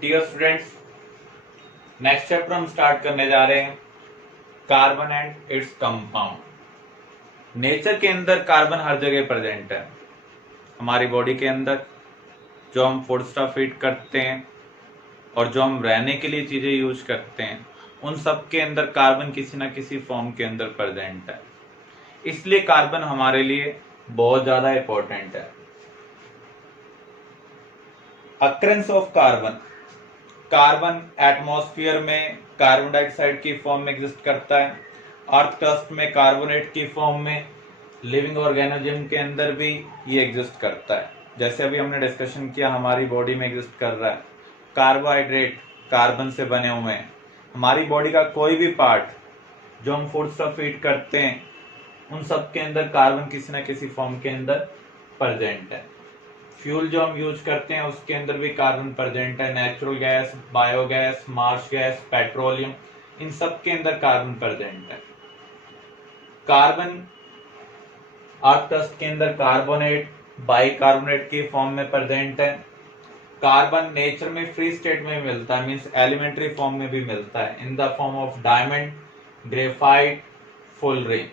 Dear students, next chapter हम start करने जा रहे हैं carbon and its compound. Nature के अंदर कार्बन हर जगह प्रेजेंट है। हमारी बॉडी के अंदर जो हम फूड स्टफ ईट करते हैं और जो हम रहने के लिए चीजें यूज करते हैं, उन सब के अंदर कार्बन किसी ना किसी फॉर्म के अंदर प्रेजेंट है। इसलिए कार्बन हमारे लिए बहुत ज्यादा इंपॉर्टेंट है। Occurrence of carbon, carbon atmosphere में कार्बन डाइऑक्साइड की फॉर्म में एग्जिस्ट करता है। अर्थ क्रस्ट में कार्बोनेट की फॉर्म में, लिविंग ऑर्गेनिज्म के अंदर भी ये एग्जिस्ट करता है। जैसे अभी हमने डिस्कशन किया, हमारी बॉडी में एग्जिस्ट कर रहा है। कार्बोहाइड्रेट कार्बन से बने हुए हैं। हमारी बॉडी का कोई भी पार्ट जो हम फूड स्टफ ईट करते हैं, उन सब के अंदर कार्बन किसी न किसी फॉर्म के अंदर प्रेजेंट है। फ्यूल जो हम यूज करते हैं उसके अंदर भी कार्बन प्रेजेंट है। Natural gas, biogas, marsh gas, petroleum, इन सब के अंदर कार्बन प्रेजेंट है। कार्बन अर्थ क्रस्ट के अंदर कार्बोनेट, बाइकार्बोनेट की फॉर्म में प्रेजेंट है। कार्बन नेचर में फ्री स्टेट में मिलता है, मींस एलिमेंट्री फॉर्म में भी मिलता है, in the form of diamond, graphite, fullerene.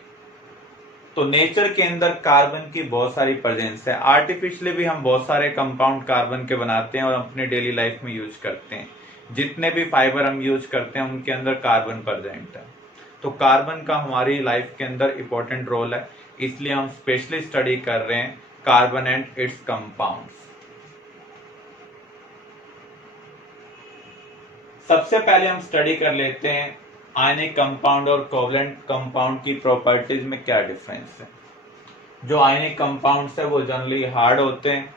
तो नेचर के अंदर कार्बन की बहुत सारी प्रेजेंस है। आर्टिफिशियली भी हम बहुत सारे कंपाउंड कार्बन के बनाते हैं और अपने डेली लाइफ में यूज करते हैं। जितने भी फाइबर हम यूज करते हैं उनके अंदर कार्बन प्रेजेंट है। तो कार्बन का हमारी लाइफ के अंदर इंपॉर्टेंट रोल है, इसलिए हम स्पेशली स्टडी कर रहे हैं कार्बन एंड इट्स कंपाउंड्स। सबसे पहले हम स्टडी कर लेते हैं आयनिक कंपाउंड और कोवलेंट कंपाउंड की प्रॉपर्टीज में क्या डिफरेंस है। जो आयनिक कंपाउंड्स है वो जनरली हार्ड होते हैं,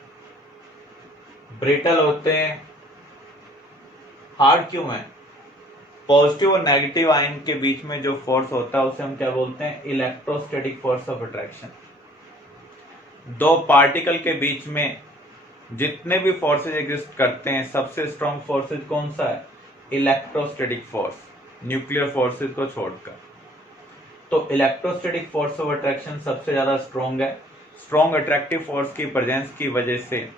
ब्रिटल होते हैं। हार्ड क्यों है? पॉजिटिव और नेगेटिव आयन के बीच में जो फोर्स होता है उसे हम क्या बोलते हैं? Electrostatic force of attraction. दो पार्टिकल के बीच में जितने भी फोर्सेज एग्जिस्ट करते हैं, सबसे स्ट्रॉन्ग फोर्सेज कौन सा है? इलेक्ट्रोस्टैटिक फोर्स, न्यूक्लियर फोर्सेज को छोड़कर। तो इलेक्ट्रोस्टैटिक फोर्स ऑफ अट्रैक्शन सबसे ज्यादा स्ट्रॉन्ग है। स्ट्रॉन्ग अट्रैक्टिव फोर्स की प्रेजेंस की वजह से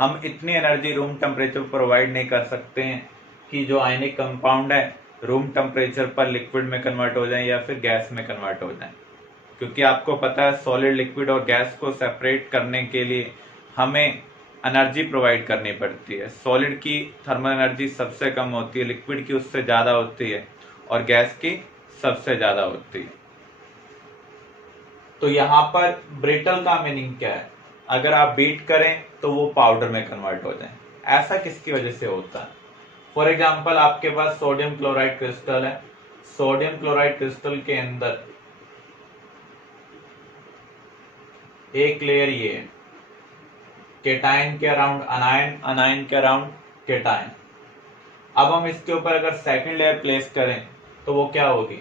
हम इतनी एनर्जी रूम टेम्परेचर प्रोवाइड नहीं कर सकते हैं कि जो आयनिक कंपाउंड है रूम टेम्परेचर पर लिक्विड में कन्वर्ट हो जाए या फिर गैस में कन्वर्ट हो जाए। क्योंकि आपको पता है सॉलिड, लिक्विड और गैस को सेपरेट करने के लिए हमें एनर्जी प्रोवाइड करनी पड़ती है। सॉलिड की थर्मल एनर्जी सबसे कम होती है, लिक्विड की उससे ज्यादा होती है और गैस की सबसे ज्यादा होती है। तो यहां पर ब्रिटल का मीनिंग क्या है? अगर आप बीट करें तो वो पाउडर में कन्वर्ट हो जाए। ऐसा किसकी वजह से होता है? फॉर एग्जाम्पल, आपके पास सोडियम क्लोराइड क्रिस्टल है। सोडियम क्लोराइड क्रिस्टल के अंदर एक लेयर ये है, केटाइन के अराउंड अनायन, अनायन के अराउंड केटाइन। अब हम इसके ऊपर अगर सेकंड लेयर प्लेस करें तो वो क्या होगी?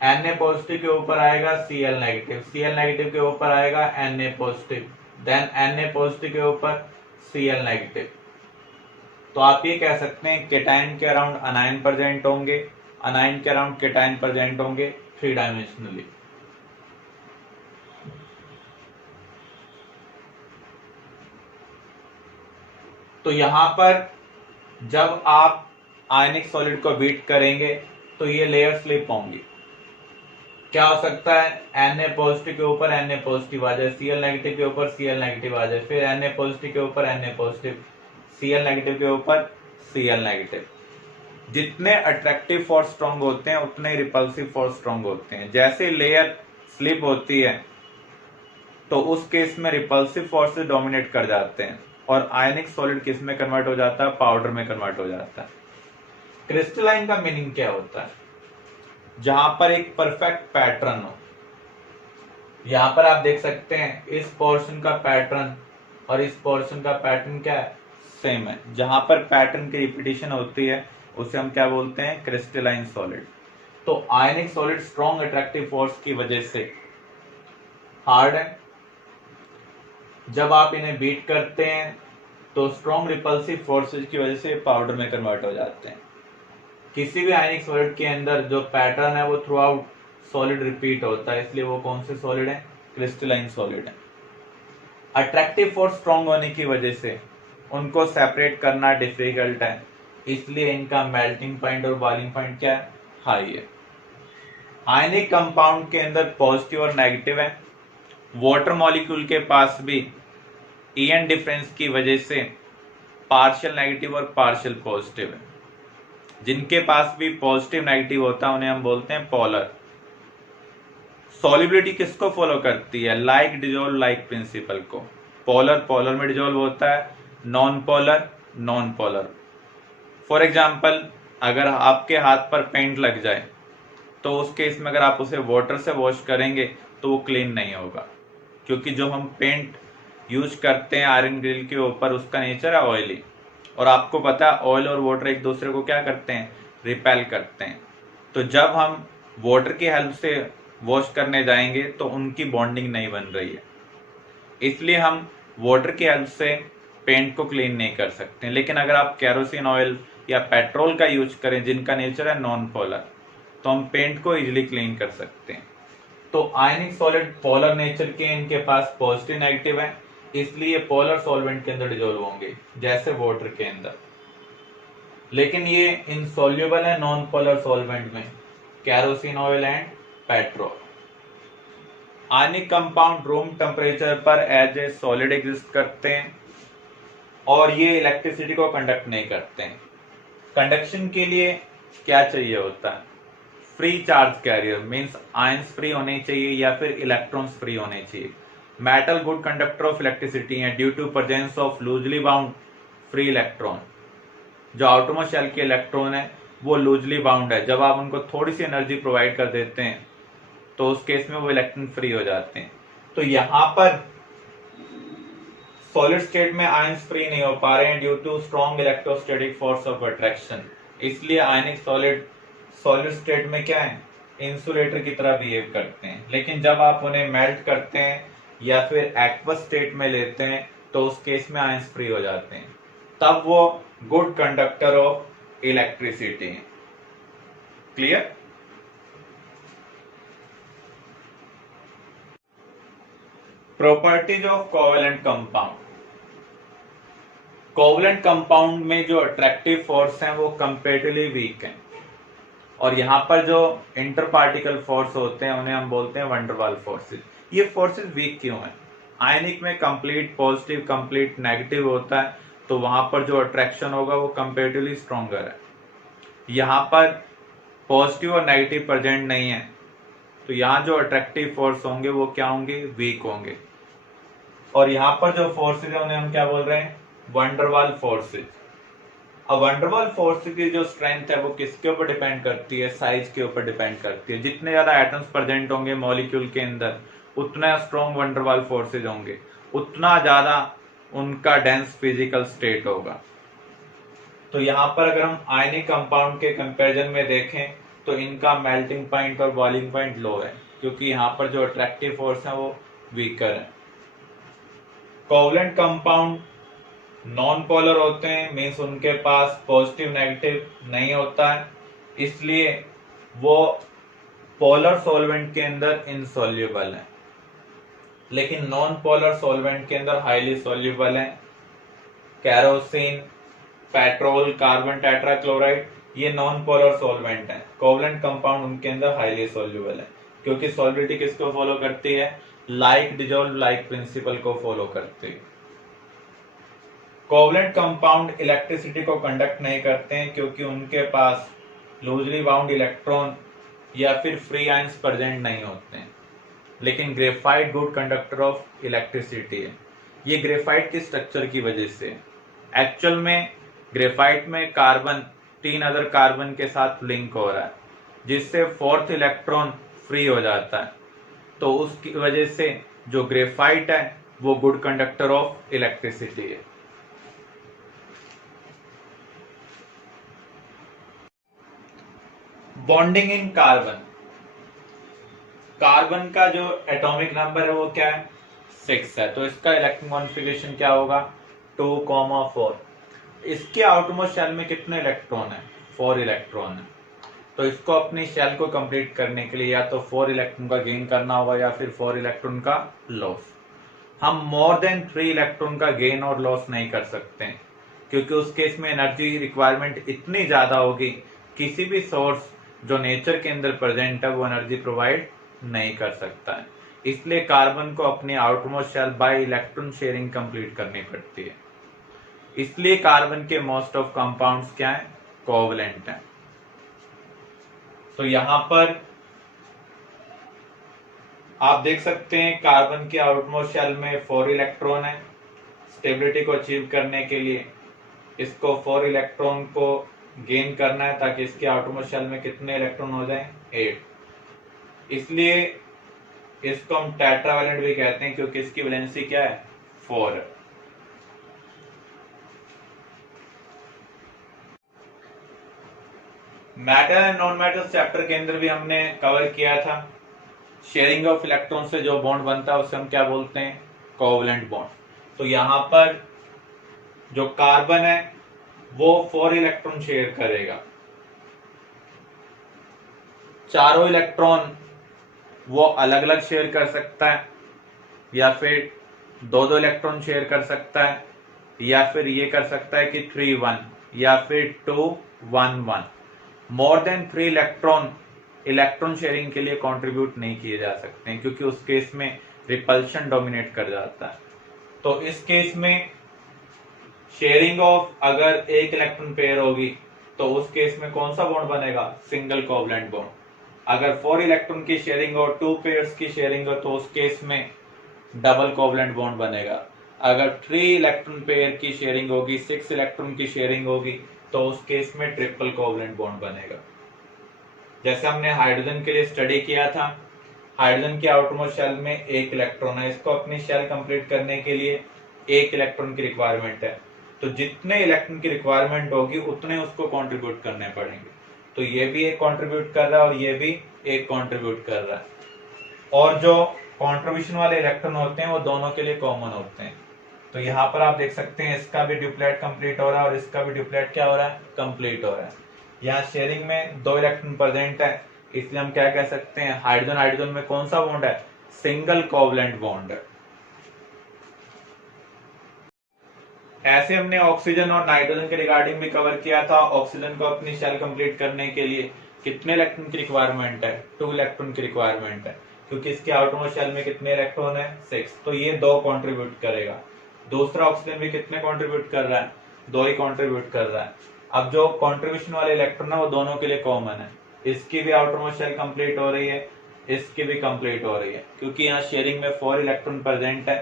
Na पॉजिटिव के ऊपर आएगा Cl नेगेटिव, Cl नेगेटिव के ऊपर आएगा Na positive, then Na positive के ऊपर Cl नेगेटिव। तो आप ये कह सकते हैं केटाइन के अराउंड अनायन प्रेजेंट होंगे, अनायन के अराउंड केटाइन प्रेजेंट होंगे थ्री डायमेंशनली। तो यहां पर जब आप आयनिक सॉलिड को बीट करेंगे तो ये लेयर स्लिप होंगी। क्या हो सकता है? Na पॉजिटिव के ऊपर Na पॉजिटिव आ जाए, Cl नेगेटिव के ऊपर Cl नेगेटिव आ जाए, फिर Na पॉजिटिव के ऊपर Na पॉजिटिव, Cl नेगेटिव के ऊपर Cl नेगेटिव। जितने अट्रैक्टिव फोर्स स्ट्रॉन्ग होते हैं उतने रिपल्सिव फोर्स स्ट्रॉन्ग होते हैं। जैसे लेयर स्लिप होती है तो उस केस में रिपल्सिव फोर्सेस डोमिनेट कर जाते हैं और आयनिक सॉलिड किस में कन्वर्ट हो जाता है? पाउडर में कन्वर्ट हो जाता है। क्रिस्टलाइन का मीनिंग क्या होता है? जहां पर एक परफेक्ट पैटर्न हो। यहां पर आप देख सकते हैं इस पोर्शन का पैटर्न और इस पोर्शन का पैटर्न क्या है? सेम है। जहां पर पैटर्न की रिपीटिशन होती है उसे हम क्या बोलते हैं? Crystalline solid. तो ionic solid strong attractive force की वजह से हार्ड है। जब आप इन्हें बीट करते हैं तो स्ट्रॉन्ग रिपल्सिव फोर्सेज की वजह से पाउडर में कन्वर्ट हो जाते हैं। किसी भी आयनिक सॉलिड के अंदर जो पैटर्न है वो थ्रू आउट सॉलिड रिपीट होता है, इसलिए वो कौन से सॉलिड है? क्रिस्टलाइन सॉलिड है। अट्रैक्टिव फोर्स स्ट्रॉन्ग होने की वजह से उनको सेपरेट करना डिफिकल्ट है, इसलिए इनका मेल्टिंग पॉइंट और बॉइलिंग पॉइंट क्या है, हाई है। आयनिक कंपाउंड के अंदर पॉजिटिव और नेगेटिव है। वाटर मॉलिक्यूल के पास भी ईएन डिफरेंस की वजह से पार्शियल नेगेटिव और पार्शियल पॉजिटिव है। जिनके पास भी पॉजिटिव नेगेटिव होता है उन्हें हम बोलते हैं पोलर। सॉल्युबिलिटी किसको फॉलो करती है, लाइक डिजोल्व लाइक प्रिंसिपल को। पोलर पोलर में डिजोल्व होता है, non polar non polar. For example, अगर आपके हाथ पर पेंट लग जाए तो उस केस में अगर आप उसे वाटर से वॉश करेंगे तो वो क्लीन नहीं होगा, क्योंकि जो हम पेंट यूज करते हैं आयरन ग्रिल के ऊपर उसका नेचर है ऑयली, और आपको पता है ऑयल और वाटर एक दूसरे को क्या करते हैं, रिपेल करते हैं। तो जब हम वाटर की हेल्प से वॉश करने जाएंगे तो उनकी बॉन्डिंग नहीं बन रही है, इसलिए हम वाटर की हेल्प से पेंट को क्लीन नहीं कर सकते। लेकिन अगर आप केरोसिन ऑयल या पेट्रोल का यूज करें जिनका नेचर है नॉन पोलर, तो हम पेंट को इजीली क्लीन कर सकते हैं। तो आयनिक सॉलिड पोलर नेचर के, इनके पास पॉजिटिव नेगेटिव है, इसलिए पोलर सॉल्वेंट के अंदर डिजोल्व होंगे जैसे वाटर के अंदर। लेकिन ये इनसॉल्युबल है नॉन पोलर सॉल्वेंट में, kerosene oil and petrol. Ionic compound room temperature पर एज ए सॉलिड एग्जिस्ट करते हैं और ये इलेक्ट्रिसिटी को कंडक्ट नहीं करते हैं। कंडक्शन के लिए क्या चाहिए होता है, free charge carrier, means ions free होने चाहिए या फिर इलेक्ट्रॉन्स फ्री होने चाहिए। Metal good conductor of electricity है due to presence of loosely bound free electron. जो आउटरमोस्ट शेल के इलेक्ट्रॉन है वो लूजली बाउंड है, जब आप उनको थोड़ी सी एनर्जी प्रोवाइड कर देते हैं तो उस केस में वो इलेक्ट्रॉन फ्री हो जाते हैं। तो यहाँ पर सॉलिड स्टेट में आयंस फ्री नहीं हो पा रहे हैं due to strong electrostatic force of attraction, इसलिए आयनिक सॉलिड स्टेट में क्या है, इंसुलेटर की तरह बिहेव करते हैं। लेकिन जब आप उन्हें मेल्ट करते हैं या फिर एक्वस स्टेट में लेते हैं तो उस केस में आयंस फ्री हो जाते हैं, तब वो गुड कंडक्टर ऑफ इलेक्ट्रिसिटी है। Clear? Properties of covalent compound. Covalent compound में जो अट्रैक्टिव फोर्स हैं वो कंपैरेटिवली वीक हैं, और यहाँ पर जो इंटर पार्टिकल फोर्स होते हैं उन्हें हम बोलते हैं वंडरवाल फोर्सेस। ये फोर्सेस वीक क्यों हैं? आयनिक में कंप्लीट पॉजिटिव कंप्लीट नेगेटिव होता है, तो वहां पर जो अट्रैक्शन होगा वो कंपैरेटिवली स्ट्रॉन्गर है। यहाँ पर पॉजिटिव और नेगेटिव प्रेजेंट नहीं है, तो यहाँ जो अट्रैक्टिव फोर्स होंगे वो क्या होंगे, वीक होंगे। और यहाँ पर जो फोर्सेज है उन्हें हम क्या बोल रहे हैं, वंडरवाल फोर्सेज। अब वंडरवाल फोर्स की जो स्ट्रेंथ है वो किसके ऊपर डिपेंड करती है, साइज के ऊपर डिपेंड करती है। जितने ज्यादा एटम्स प्रेजेंट होंगे मॉलिक्यूल के अंदर उतना स्ट्रॉन्ग वंडरवाल फोर्सेज होंगे, उतना ज्यादा उनका डेंस फिजिकल स्टेट होगा। तो यहाँ पर अगर हम आयनिक कंपाउंड के कंपैरिजन में देखें तो इनका मेल्टिंग पॉइंट और बॉइलिंग पॉइंट लो है, क्योंकि यहाँ पर जो अट्रैक्टिव फोर्स है वो वीकर है। कोवेलेंट कंपाउंड नॉन पोलर होते हैं, मीन्स उनके पास पॉजिटिव नेगेटिव नहीं होता है, इसलिए वो पोलर सॉल्वेंट के अंदर इनसॉल्युबल है। लेकिन नॉन पोलर सॉल्वेंट के अंदर हाईली सॉल्युबल है। केरोसिन, पेट्रोल, कार्बन टेट्राक्लोराइड ये नॉन पोलर सॉल्वेंट है। कोवेलेंट कंपाउंड उनके अंदर हाईली सॉल्युबल है, क्योंकि सॉल्युबिलिटी किसको फॉलो करती है, लाइक डिजोल्व लाइक प्रिंसिपल को फॉलो करती है। कोवेलेंट कंपाउंड इलेक्ट्रिसिटी को कंडक्ट नहीं करते हैं, क्योंकि उनके पास लूजली बाउंड इलेक्ट्रॉन या फिर फ्री आयंस प्रेजेंट नहीं होते हैं। लेकिन graphite good conductor of electricity है। ये ग्रेफाइट की स्ट्रक्चर की वजह से, एक्चुअल में ग्रेफाइट में कार्बन 3 अदर कार्बन के साथ लिंक हो रहा है, जिससे 4th इलेक्ट्रॉन फ्री हो जाता है। तो उसकी वजह से जो ग्रेफाइट है वो गुड कंडक्टर ऑफ इलेक्ट्रिसिटी है। Bonding in carbon. कार्बन का जो एटॉमिक नंबर है वो क्या है, 6 है, तो इसका इलेक्ट्रॉन कॉन्फ़िगरेशन क्या होगा, 2,4। इसके आउटरमोस्ट शेल में कितने इलेक्ट्रॉन है, 4 इलेक्ट्रॉन है। तो इसको अपनी शेल को कंप्लीट करने के लिए या तो 4 इलेक्ट्रॉन का गेन करना होगा या फिर 4 इलेक्ट्रॉन का लॉस। हम मोर देन 3 इलेक्ट्रॉन का गेन और लॉस नहीं कर सकते हैं, क्योंकि उस केस में एनर्जी रिक्वायरमेंट इतनी ज्यादा होगी, किसी भी सोर्स जो नेचर के अंदर प्रेजेंट है वो एनर्जी प्रोवाइड नहीं कर सकता है। इसलिए कार्बन को अपनी outermost shell by electron sharing complete करनी पड़ती है। इसलिए कार्बन के मोस्ट ऑफ कंपाउंड्स क्या है, कोवलेंट है। तो यहां पर आप देख सकते हैं कार्बन के आउटमोस्ट शेल में 4 इलेक्ट्रॉन है। स्टेबिलिटी को अचीव करने के लिए इसको 4 इलेक्ट्रॉन को गेन करना है, ताकि इसके आउटमोस्ट शेल में कितने इलेक्ट्रॉन हो जाएं, 8। इसलिए इसको हम टेट्रावैलेंट भी कहते हैं, क्योंकि इसकी वैलेंसी क्या है, 4 है। Metal and non metal chapter के अंदर भी हमने कवर किया था। शेयरिंग ऑफ इलेक्ट्रॉन से जो बॉन्ड बनता है उसे हम क्या बोलते हैं, कोवलेंट बॉन्ड। तो यहां पर जो कार्बन है वो 4 इलेक्ट्रॉन शेयर करेगा। चारों इलेक्ट्रॉन वो अलग अलग शेयर कर सकता है, या फिर 2-2 इलेक्ट्रॉन शेयर कर सकता है, या फिर ये कर सकता है कि 3-1 या फिर 2-1-1। मोर देन 3 इलेक्ट्रॉन शेयरिंग के लिए कंट्रीब्यूट नहीं किए जा सकते हैं, क्योंकि उस केस में रिपल्शन डोमिनेट कर जाता है। तो इस केस में शेयरिंग ऑफ अगर 1 इलेक्ट्रॉन पेयर होगी तो उस केस में कौन सा बॉन्ड बनेगा, सिंगल कोवलेंट बॉन्ड। अगर 4 इलेक्ट्रॉन की शेयरिंग और 2 पेयर्स की शेयरिंग हो तो उस केस में डबल कोवलेंट बॉन्ड बनेगा। अगर 3 इलेक्ट्रॉन पेयर की शेयरिंग होगी, 6 इलेक्ट्रॉन की शेयरिंग होगी तो उस केस में ट्रिपल कोवलेंट बॉन्ड बनेगा। जैसे हमने हाइड्रोजन के लिए स्टडी किया था, हाइड्रोजन के आउटरमोस्ट शेल में 1 इलेक्ट्रॉन है। इसको अपनी शेल कंप्लीट करने के लिए 1 इलेक्ट्रॉन की रिक्वायरमेंट है। तो जितने इलेक्ट्रॉन की रिक्वायरमेंट होगी उतने उसको कंट्रीब्यूट करने पड़ेंगे। तो ये भी एक कंट्रीब्यूट कर रहा है और ये भी एक कंट्रीब्यूट कर रहा है। और जो कंट्रीब्यूशन वाले इलेक्ट्रॉन होते हैं वो दोनों के लिए कॉमन होते हैं। तो यहाँ पर आप देख सकते हैं इसका भी ड्यूप्लेट कंप्लीट हो रहा है और इसका भी ड्यूप्लेट क्या हो रहा है, कंप्लीट हो रहा है। यहाँ शेयरिंग में 2 इलेक्ट्रॉन प्रेजेंट है, इसलिए हम क्या कह सकते हैं, हाइड्रोजन हाइड्रोजन में कौन सा बॉन्ड है, सिंगल कोवलेंट बॉन्ड है। ऐसे हमने ऑक्सीजन और नाइट्रोजन के रिगार्डिंग भी कवर किया था। ऑक्सीजन को अपनी शेल कंप्लीट करने के लिए कितने इलेक्ट्रॉन की रिक्वायरमेंट है, 2 इलेक्ट्रॉन की रिक्वायरमेंट है, क्योंकि इसके आउटरमोस्ट शेल में कितने इलेक्ट्रॉन है, 6। तो ये 2 कंट्रीब्यूट करेगा। दूसरा ऑक्सीजन भी कितने कंट्रीब्यूट कर रहा है, 2 ही कंट्रीब्यूट कर रहा है। अब जो कंट्रीब्यूशन वाले इलेक्ट्रॉन है वो दोनों के लिए कॉमन है। इसकी भी आउटरमोस्ट शेल कंप्लीट हो रही है, इसकी भी कंप्लीट हो रही है, क्योंकि यहाँ शेयरिंग में 4 इलेक्ट्रॉन प्रेजेंट है।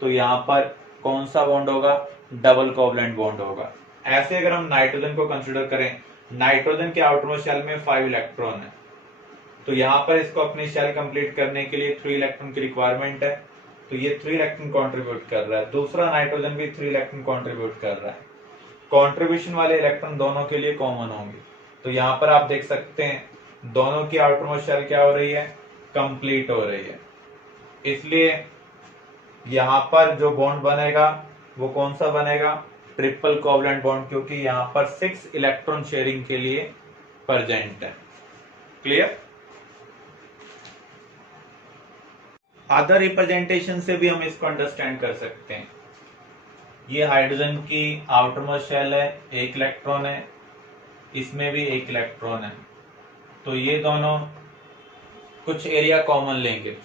तो यहाँ पर कौन सा बॉन्ड होगा, डबल कोवलेंट बॉन्ड होगा। ऐसे अगर हम नाइट्रोजन को कंसिडर करें, नाइट्रोजन के आउटरमोस्ट शेल में 5 इलेक्ट्रॉन है। तो यहाँ पर इसको अपनी शेल कंप्लीट करने के लिए 3 इलेक्ट्रॉन की रिक्वायरमेंट है। तो ये 3 इलेक्ट्रॉन कंट्रीब्यूट कर रहा है। दूसरा नाइट्रोजन भी 3 इलेक्ट्रॉन कंट्रीब्यूट कर रहा है। कंट्रीब्यूशन वाले इलेक्ट्रॉन दोनों के लिए कॉमन होंगे। तो यहाँ पर आप देख सकते हैं दोनों की आउटरमोस्ट शेल क्या हो रही है, कंप्लीट हो रही है। इसलिए यहाँ पर जो बॉन्ड बनेगा वो कौन सा बनेगा, ट्रिपल कोवलेंट बॉन्ड, क्योंकि यहाँ पर 6 इलेक्ट्रॉन शेयरिंग के लिए प्रेजेंट है। क्लियर। अदर रिप्रेजेंटेशन से भी हम इसको अंडरस्टैंड कर सकते हैं। ये हाइड्रोजन की आउटरमोस्ट शेल है, 1 इलेक्ट्रॉन है, इसमें भी 1 इलेक्ट्रॉन है। तो ये दोनों कुछ एरिया कॉमन लेंगे।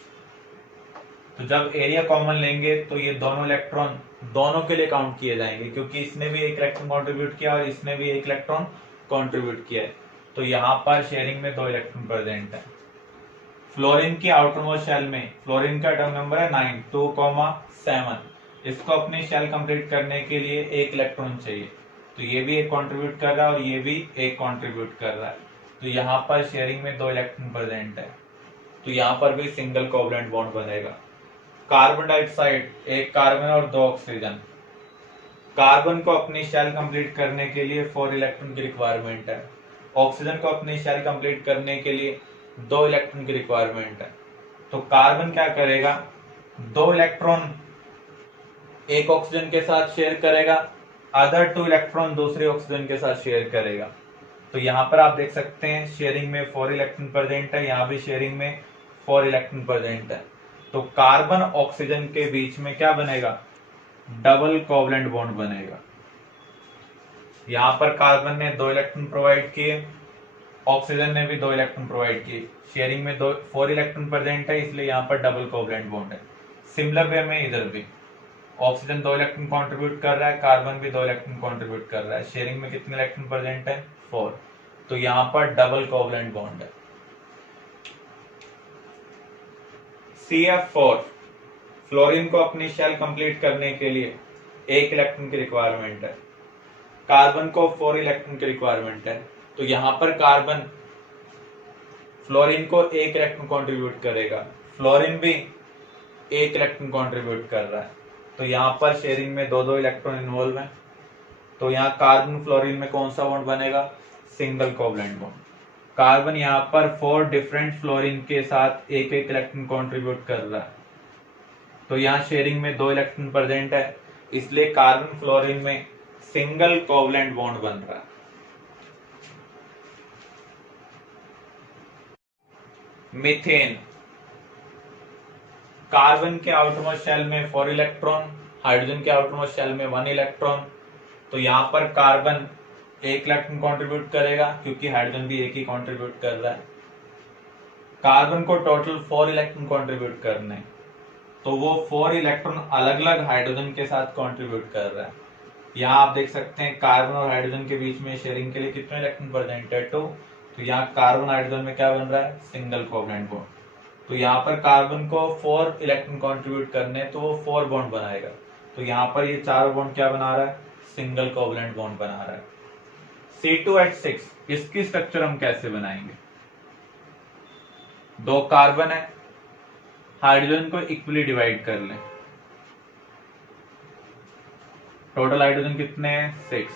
तो जब एरिया कॉमन लेंगे तो ये दोनों इलेक्ट्रॉन दोनों के लिए काउंट किए जाएंगे, क्योंकि इसने भी 1 इलेक्ट्रॉन कंट्रीब्यूट किया और इसने भी 1 इलेक्ट्रॉन कंट्रीब्यूट किया है। तो यहाँ पर शेयरिंग में 2 इलेक्ट्रॉन प्रेजेंट है। फ्लोरीन की आउटरमोस्ट शेल में, फ्लोरीन का एटॉमिक नंबर है 9, 2,7। इसको अपनी शेल कंप्लीट करने के लिए 1 इलेक्ट्रॉन चाहिए। तो ये भी 1 कंट्रीब्यूट कर रहा है और ये भी 1 कंट्रीब्यूट कर रहा है। तो यहाँ पर शेयरिंग में 2 इलेक्ट्रॉन प्रेजेंट है। तो यहाँ पर भी सिंगल कोवलेंट बॉन्ड बनेगा। कार्बन डाइऑक्साइड, 1 कार्बन और 2 ऑक्सीजन। कार्बन को अपनी शेल कंप्लीट करने के लिए 4 इलेक्ट्रॉन की रिक्वायरमेंट है। ऑक्सीजन को अपनी शेल कंप्लीट करने के लिए 2 इलेक्ट्रॉन की रिक्वायरमेंट है। तो कार्बन क्या करेगा, 2 इलेक्ट्रॉन 1 ऑक्सीजन के साथ शेयर करेगा, अदर 2 इलेक्ट्रॉन दूसरे ऑक्सीजन के साथ शेयर करेगा। तो यहाँ पर आप देख सकते हैं शेयरिंग में 4 इलेक्ट्रॉन प्रेजेंट है, यहाँ भी शेयरिंग में 4 इलेक्ट्रॉन प्रेजेंट है। तो कार्बन ऑक्सीजन के बीच में क्या बनेगा, डबल कोवलेंट बॉन्ड बनेगा। यहां पर कार्बन ने 2 इलेक्ट्रॉन प्रोवाइड किए, ऑक्सीजन ने भी 2 इलेक्ट्रॉन प्रोवाइड किए, शेयरिंग में 4 इलेक्ट्रॉन प्रेजेंट है, इसलिए यहाँ पर डबल कोवलेंट बॉन्ड है। सिमिलर वे में इधर भी ऑक्सीजन 2 इलेक्ट्रॉन कंट्रीब्यूट कर रहा है, कार्बन भी 2 इलेक्ट्रॉन कंट्रीब्यूट कर रहा है, शेयरिंग में कितने इलेक्ट्रॉन प्रेजेंट है, 4, तो यहाँ पर डबल कोवलेंट बॉन्ड है। CF4 फ्लोरीन को अपनी शेल कंप्लीट करने के लिए 1 इलेक्ट्रॉन की रिक्वायरमेंट है, कार्बन को 4 इलेक्ट्रॉन की रिक्वायरमेंट है, तो यहां पर कार्बन फ्लोरीन को 1 इलेक्ट्रॉन कंट्रीब्यूट करेगा, फ्लोरीन भी 1 इलेक्ट्रॉन कंट्रीब्यूट कर रहा है, तो यहां पर शेयरिंग में 2-2 इलेक्ट्रॉन इन्वॉल्व है, तो यहाँ कार्बन फ्लोरीन में कौन सा बॉन्ड बनेगा, सिंगल कोवलेंट बॉन्ड। कार्बन यहाँ पर 4 डिफरेंट फ्लोरीन के साथ 1-1 इलेक्ट्रॉन कंट्रीब्यूट कर रहा है, तो यहाँ शेयरिंग में 2 इलेक्ट्रॉन प्रेजेंट है, इसलिए कार्बन फ्लोरीन में सिंगल कोवलेंट बॉन्ड बन रहा है। मीथेन, कार्बन के आउटरमोस्ट शेल में 4 इलेक्ट्रॉन, हाइड्रोजन के आउटरमोस्ट शेल में 1 इलेक्ट्रॉन, तो यहां पर कार्बन 1 इलेक्ट्रॉन कंट्रीब्यूट करेगा क्योंकि हाइड्रोजन भी 1 ही कंट्रीब्यूट कर रहा है। कार्बन को टोटल 4 इलेक्ट्रॉन कंट्रीब्यूट करने, तो वो 4 इलेक्ट्रॉन अलग अलग हाइड्रोजन के साथ कंट्रीब्यूट कर रहा है। यहाँ आप देख सकते हैं कार्बन और हाइड्रोजन के बीच में शेयरिंग के लिए कितने इलेक्ट्रॉन प्रेजेंट है, 2, तो यहाँ कार्बन हाइड्रोजन में क्या बन रहा है, सिंगल कोवलेंट बॉन्ड। तो यहाँ पर कार्बन को 4 इलेक्ट्रॉन कंट्रीब्यूट करने, तो वो 4 बॉन्ड बनाएगा, तो यहाँ पर ये 4 बॉन्ड क्या बना रहा है, सिंगल कोवलेंट बॉन्ड बना रहा है। C2H6, इसकी स्ट्रक्चर हम कैसे बनाएंगे, 2 कार्बन है, हाइड्रोजन को इक्वली डिवाइड कर लें, टोटल हाइड्रोजन कितने हैं, 6,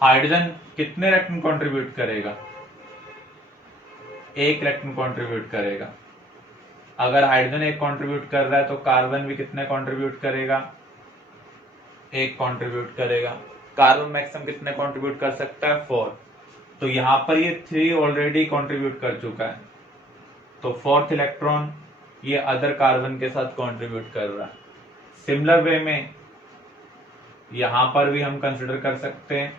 हाइड्रोजन कितने इलेक्ट्रॉन कंट्रीब्यूट करेगा, 1 इलेक्ट्रॉन कंट्रीब्यूट करेगा। अगर हाइड्रोजन 1 कंट्रीब्यूट कर रहा है तो कार्बन भी कितने कंट्रीब्यूट करेगा, 1 कंट्रीब्यूट करेगा। कार्बन मैक्सिमम कितने कंट्रीब्यूट कर सकता है, 4, तो यहां पर ये 3 ऑलरेडी कंट्रीब्यूट कर चुका है, तो 4th इलेक्ट्रॉन ये अदर कार्बन के साथ कंट्रीब्यूट कर रहा है। सिमिलर वे में यहां पर भी हम कंसिडर कर सकते हैं,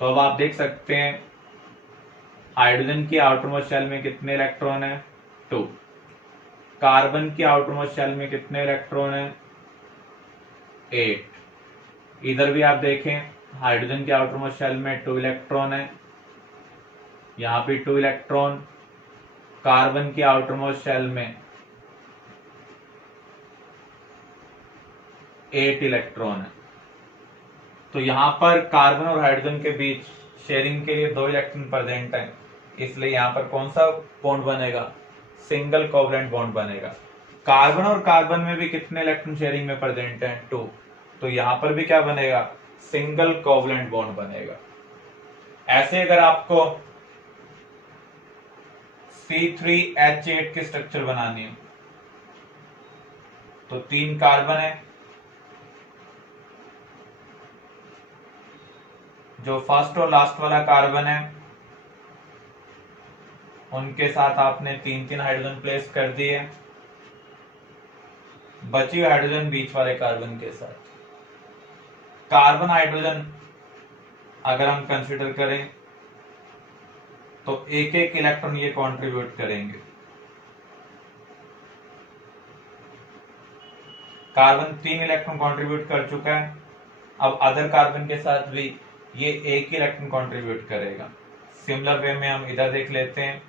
तो अब आप देख सकते हैं हाइड्रोजन की आउटरमोस्ट शेल में कितने इलेक्ट्रॉन है, 2, कार्बन की आउटरमोस्ट शेल में कितने इलेक्ट्रॉन है, 8। इधर भी आप देखें हाइड्रोजन की आउटरमोस्ट शेल में 2 इलेक्ट्रॉन है, यहां भी 2 इलेक्ट्रॉन, कार्बन की आउटरमोस्ट शेल में 8 इलेक्ट्रॉन है, तो यहां पर कार्बन और हाइड्रोजन के बीच शेयरिंग के लिए 2 इलेक्ट्रॉन प्रेजेंट है, इसलिए यहां पर कौन सा बॉन्ड बनेगा, सिंगल कोवलेंट बॉन्ड बनेगा। कार्बन और कार्बन में भी कितने इलेक्ट्रॉन शेयरिंग में प्रेजेंट है, 2, तो यहां पर भी क्या बनेगा, सिंगल कोवलेंट बॉन्ड बनेगा। ऐसे अगर आपको C3H8 की स्ट्रक्चर बनानी है, तो 3 कार्बन है, जो फर्स्ट और लास्ट वाला कार्बन है उनके साथ आपने 3-3 हाइड्रोजन प्लेस कर दिए, बची हाइड्रोजन बीच वाले कार्बन के साथ। कार्बन हाइड्रोजन अगर हम कंसीडर करें तो 1-1 इलेक्ट्रॉन ये कंट्रीब्यूट करेंगे, कार्बन 3 इलेक्ट्रॉन कंट्रीब्यूट कर चुका है, अब अदर कार्बन के साथ भी ये 1 ही इलेक्ट्रॉन कंट्रीब्यूट करेगा। सिमिलर वे में हम इधर देख लेते हैं,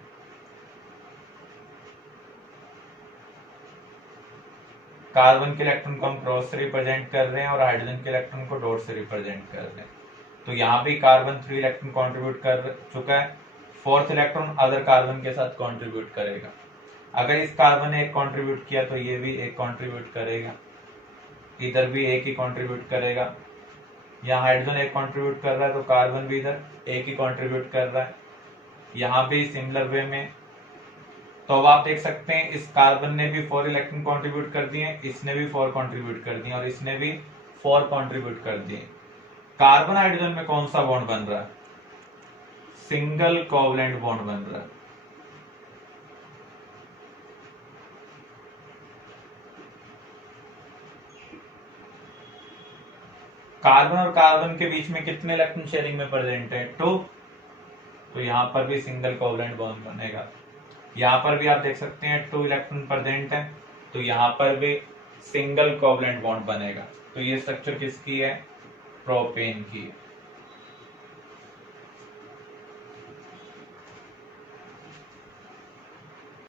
कार्बन के इलेक्ट्रॉन को हम क्रॉस से रिप्रेजेंट कर रहे हैं और हाइड्रोजन के इलेक्ट्रॉन को डॉट से रिप्रेजेंट कर रहे हैं, तो यहाँ भी कार्बन 3 इलेक्ट्रॉन कंट्रीब्यूट कर चुका है, 4th इलेक्ट्रॉन अदर कार्बन के साथ कंट्रीब्यूट करेगा। अगर इस कार्बन ने 1 कंट्रीब्यूट किया तो ये भी 1 कंट्रीब्यूट करेगा, इधर भी 1 ही कंट्रीब्यूट करेगा, यहाँ हाइड्रोजन 1 कंट्रीब्यूट कर रहा है तो कार्बन भी इधर 1 ही कंट्रीब्यूट कर रहा है, यहाँ भी सिमिलर वे में। तो अब आप देख सकते हैं इस कार्बन ने भी 4 इलेक्ट्रॉन कंट्रीब्यूट कर दिए, इसने भी 4 कंट्रीब्यूट कर दिए और इसने भी 4 कंट्रीब्यूट कर दिए। कार्बन हाइड्रोजन में कौन सा बॉन्ड बन रहा है, सिंगल कोवलेंट बॉन्ड बन रहा है। कार्बन और कार्बन के बीच में कितने इलेक्ट्रॉन शेयरिंग में प्रेजेंट है? 2। तो यहां पर भी सिंगल कोवलेंट बॉन्ड बनेगा। यहां पर भी आप देख सकते हैं 2 इलेक्ट्रॉन प्रेजेंट है, तो यहां पर भी सिंगल कोवलेंट बॉन्ड बनेगा। तो ये स्ट्रक्चर किसकी है? प्रोपेन की है।